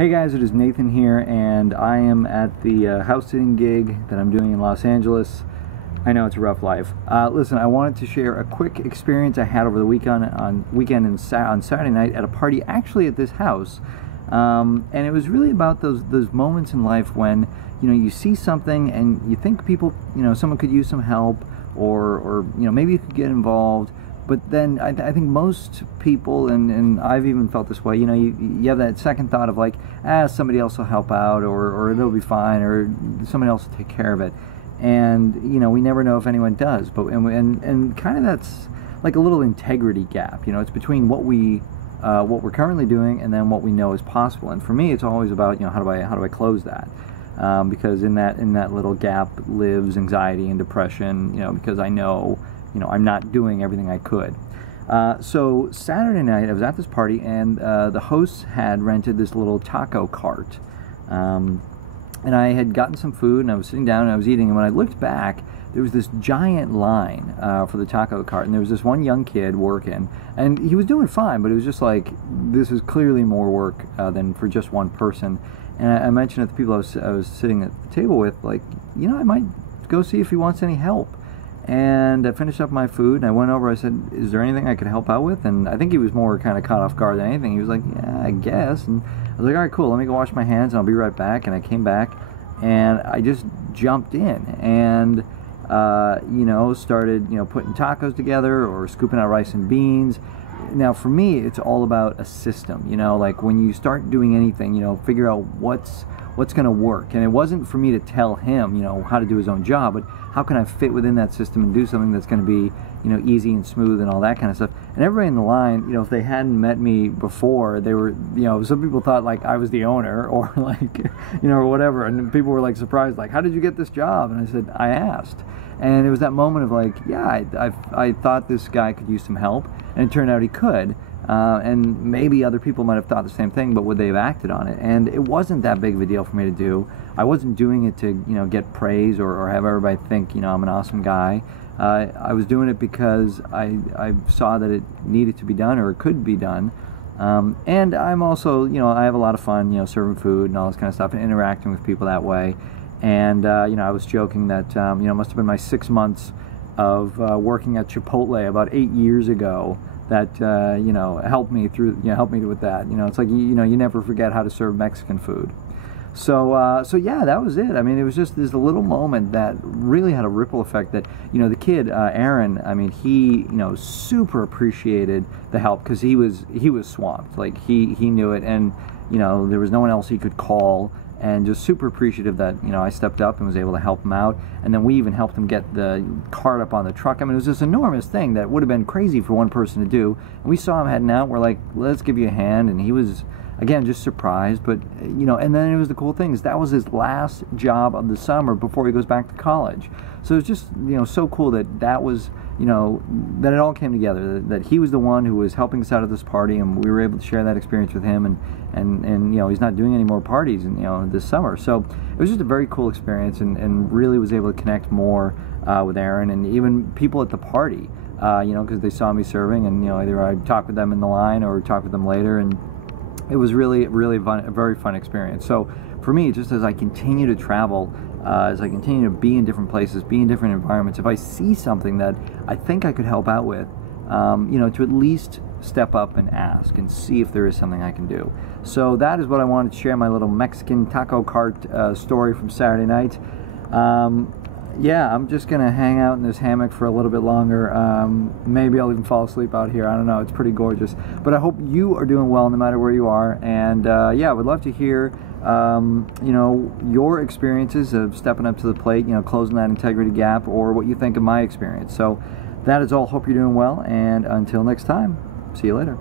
Hey guys, it is Nathan here, and I am at the house sitting gig that I'm doing in Los Angeles. I know it's a rough life. Listen, I wanted to share a quick experience I had over the weekend on Saturday night at a party, actually at this house, and it was really about those moments in life when you see something and you think people, someone could use some help, or maybe you could get involved. But then I think most people, and I've even felt this way, you have that second thought of like, somebody else will help out, or they'll be fine, or somebody else will take care of it. And, we never know if anyone does. But and kind of that's like a little integrity gap. It's between what we're currently doing and then what we know is possible. And for me, it's always about, how do I close that? Because in that little gap lives anxiety and depression, because I know, I'm not doing everything I could. So Saturday night, I was at this party, and the hosts had rented this little taco cart. And I had gotten some food, and I was sitting down, and I was eating, and when I looked back, there was this giant line for the taco cart, and there was this one young kid working, and he was doing fine, but it was just like, this is clearly more work than for just one person. And I mentioned to the people I was sitting at the table with, like, I might go see if he wants any help. And I finished up my food, and I went over, I said, is there anything I could help out with? And I think he was more kind of caught off guard than anything. He was like, yeah, I guess. And I was like, all right, cool, let me go wash my hands, and I'll be right back. And I came back, and I just jumped in and, started, putting tacos together or scooping out rice and beans. Now, for me, it's all about a system, like when you start doing anything, figure out what's going to work. And it wasn't for me to tell him, how to do his own job, but how can I fit within that system and do something that's going to be, easy and smooth and all that kind of stuff. And everybody in the line, if they hadn't met me before, they were, some people thought like I was the owner or like, or whatever. And people were like surprised, like, how did you get this job? And I said, I asked. And it was that moment of like, yeah, I thought this guy could use some help, and it turned out he could. And maybe other people might have thought the same thing, but would they have acted on it? And it wasn't that big of a deal for me to do. I wasn't doing it to, get praise or have everybody think, I'm an awesome guy. I was doing it because I saw that it needed to be done, or it could be done. And I'm also, I have a lot of fun, serving food and all this kind of stuff and interacting with people that way. And, I was joking that, it must have been my 6 months of working at Chipotle about 8 years ago that, helped me through, helped me with that. It's like, you never forget how to serve Mexican food. So yeah, that was it. I mean, it was just this little moment that really had a ripple effect that, the kid, Aaron, I mean, he, super appreciated the help because he was swamped. Like, he knew it, and, there was no one else he could call. And just super appreciative that, I stepped up and was able to help him out. And then we even helped him get the cart up on the truck. I mean, it was this enormous thing that would have been crazy for one person to do. And we saw him heading out. We're like, let's give you a hand. And he was, again, just surprised. But, and then it was the cool thing is that was his last job of the summer before he goes back to college. So it was just, so cool that was, that it all came together, that he was the one who was helping us out at this party, and we were able to share that experience with him, and he's not doing any more parties this summer. So it was just a very cool experience, and really was able to connect more with Aaron and even people at the party, because they saw me serving, and either I talked with them in the line or talked with them later, and it was really fun, a very fun experience. So for me, just as I continue to travel, as I continue to be in different places, be in different environments, if I see something that I think I could help out with, to at least step up and ask and see if there is something I can do. So that is what I wanted to share, my little Mexican taco cart story from Saturday night. Yeah, I'm just going to hang out in this hammock for a little bit longer. Maybe I'll even fall asleep out here. I don't know. It's pretty gorgeous. But I hope you are doing well no matter where you are. And yeah, I would love to hear your experiences of stepping up to the plate, closing that integrity gap, or what you think of my experience. So that is all. Hope you're doing well, and until next time, see you later.